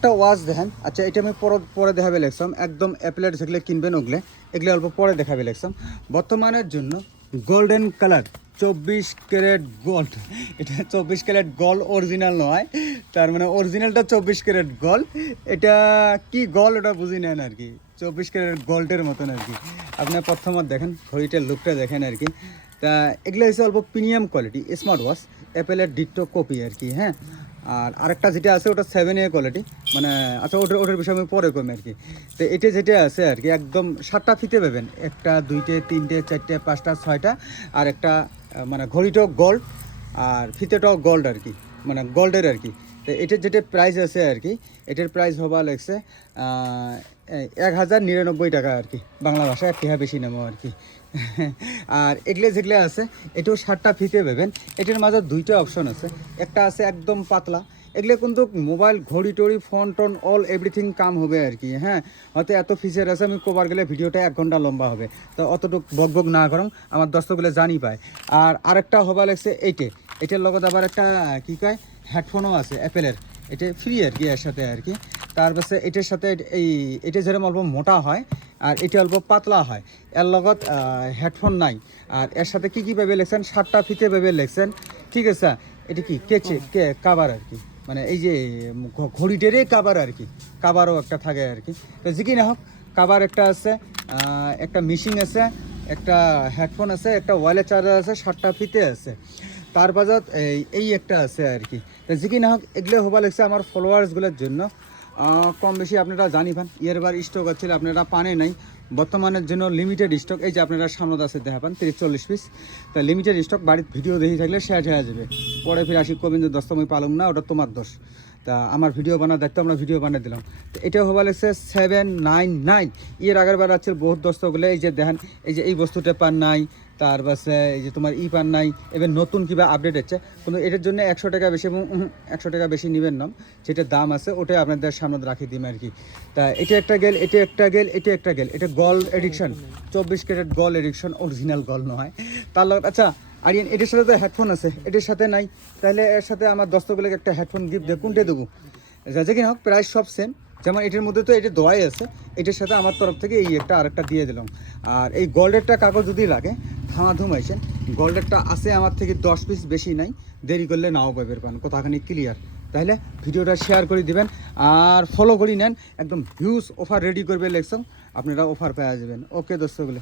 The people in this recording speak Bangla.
একটা ওয়াচ দেখেন। আচ্ছা এটা আমি পরে দেখাবে লাগছাম, একদম অ্যাপেলের যেগুলো কিনবেন ওগুলো এগুলো অল্প পরে দেখাবে লাগছাম। বর্তমানের জন্য গোল্ডেন কালার 24 ক্যারেট গোল্ড, এটা 24 ক্যারেট গোল্ড অরিজিনাল নয়, তার মানে অরিজিনালটা 24 ক্যারেট গোল্ড, এটা কি গোল্ড ওটা বুঝি নেন আর কি, 24 ক্যারেট গোল্ডের মতন আর কি। আপনার প্রথমত দেখেন ঘড়িটার লুকটা দেখেন আর কি। তা এগুলো হচ্ছে অল্প প্রিমিয়াম কোয়ালিটি স্মার্ট ওয়াচ, অ্যাপেলের ডিটো কপি আর কি। হ্যাঁ, আর আরেকটা যেটা আছে ওটা 7A কোয়ালিটি, মানে আচ্ছা ওটার বিষয়ে আমি পরে কমে আর কি। তো এটা যেটা আছে আর কি একদম 7টা ফিতে পাবেন, একটা দুইটে তিনটে চারটে পাঁচটা ছয়টা, আর একটা মানে ঘড়িটাও গোল্ড আর ফিতেটাও গোল্ড আর কি, মানে গোল্ডের আর কি। তো এটার যেটা প্রাইস আছে আর কি, এটার প্রাইস হবা লাগছে 1099 টাকা আর কি, বাংলা ভাষায় 1 টাকা বেশি নেবো আর কি। আর এগুলো যেগুলো আছে এটাও 7টা ফিতে পাবেন। এটার মাঝে দুইটা অপশন আছে, একটা আছে একদম পাতলা, এগুলো কিন্তু মোবাইল ঘড়ি টড়ি ফোন টোন অল এভরিথিং কাম হবে আর কি। হ্যাঁ, হয়তো এত ফিচার আছে আমি কবার গেলে ভিডিওটা 1 ঘন্টা লম্বা হবে, তো অতটুকু বক না করুন, আমার দর্শকগুলো জানি পায়। আর আরেকটা হবা লাগছে এটার লগত আবার একটা কী কয় হেডফোনও আছে অ্যাপেলের, এটা ফ্রি আর কি এর সাথে আর কি। তারপরে এটার সাথে এটা যেরকম অল্প মোটা হয় আর এটা অল্প পাতলা হয়, এর লগত হেডফোন নাই। আর এর সাথে কী কী পাবে লেখছেন, 7টা ফিতে পাবে লেখছেন, ঠিক আছে। এটা কি কাবার আর কি, মানে এই যে ঘড়িটারই কাবার আর কি, কাবারও একটা থাকে আর কি। তো যে কি না হোক, কাবার একটা আছে, একটা মিশিং আছে, একটা হেডফোন আছে, একটা ওয়ালেট চার্জার আছে, 7টা ফিতে আছে। তার বাজাত এই একটা আছে আর কি। তো যে কি না হোক, এগুলো হবা লাগছে আমার ফলোয়ার্সগুলোর জন্য। কম বেশি আপনারা জানি পান, ইয়ারবার স্টক আছে আপনারা পানে নাই, বর্তমানের জন্য লিমিটেড স্টক। এই যে আপনারা সামনে আছে দেখা পান 30-40 পিস, তা লিমিটেড স্টক। বাড়ির ভিডিও দেখি থাকলে শেয়ার হয়ে যাবে, পরে ফিরে আসি কবিন্দ দস্তময় পালুম না, ওটা তোমার দোষ। তা আমার ভিডিও বানা দেখতে আমরা ভিডিও বানিয়ে দিলাম। তো এটা হবা লাগছে 799। এর আগের বার আছে বহুত দস্তগুলো, এই যে দেখেন, এই যে এই বস্তুটা পান নাই, তার পাশে এই যে তোমার পান নাই, এবার নতুন কিবা আপডেট হচ্ছে, কিন্তু এটার জন্য 100 টাকা বেশি এবং 100 টাকা বেশি নেবেন না, যেটা দাম আছে ওটাই আপনাদের সামনে রাখি দিম আর কি। তা এটা একটা গেল, এটা একটা গেল, এটা একটা গেল, এটা gold addiction, 24 carat gold addiction, original gold নয় তার লগত। আচ্ছা আরিয়ান এটার সাথে তো হেডফোন আছে, এটার সাথে নাই, তাহলে এর সাথে আমার দস্তগুলোকে একটা হেডফোন গিফট দেয়, কোনটা দেবো? যা কি হোক প্রাইস সব সেম, যেমন এটার মধ্যে তো এটা দোয়াই আছে, এটার সাথে আমার তরফ থেকে এই একটা আরেকটা দিয়ে দিলাম। আর এই গোল্ডেরটা কাগজ যদি লাগে থামাধুম আইসেন, গোল্ডেরটা আছে আমার থেকে 10 পিস বেশি নাই, দেরি করলে নাও পাবেন পান, কথাখানি ক্লিয়ার। তাহলে ভিডিওটা শেয়ার করে দিবেন আর ফলো করি নেন, একদম হিউজ অফার রেডি করবে লেখছেন, আপনারা অফার পেয়ে যাবেন। ওকে দোস্তগুলো।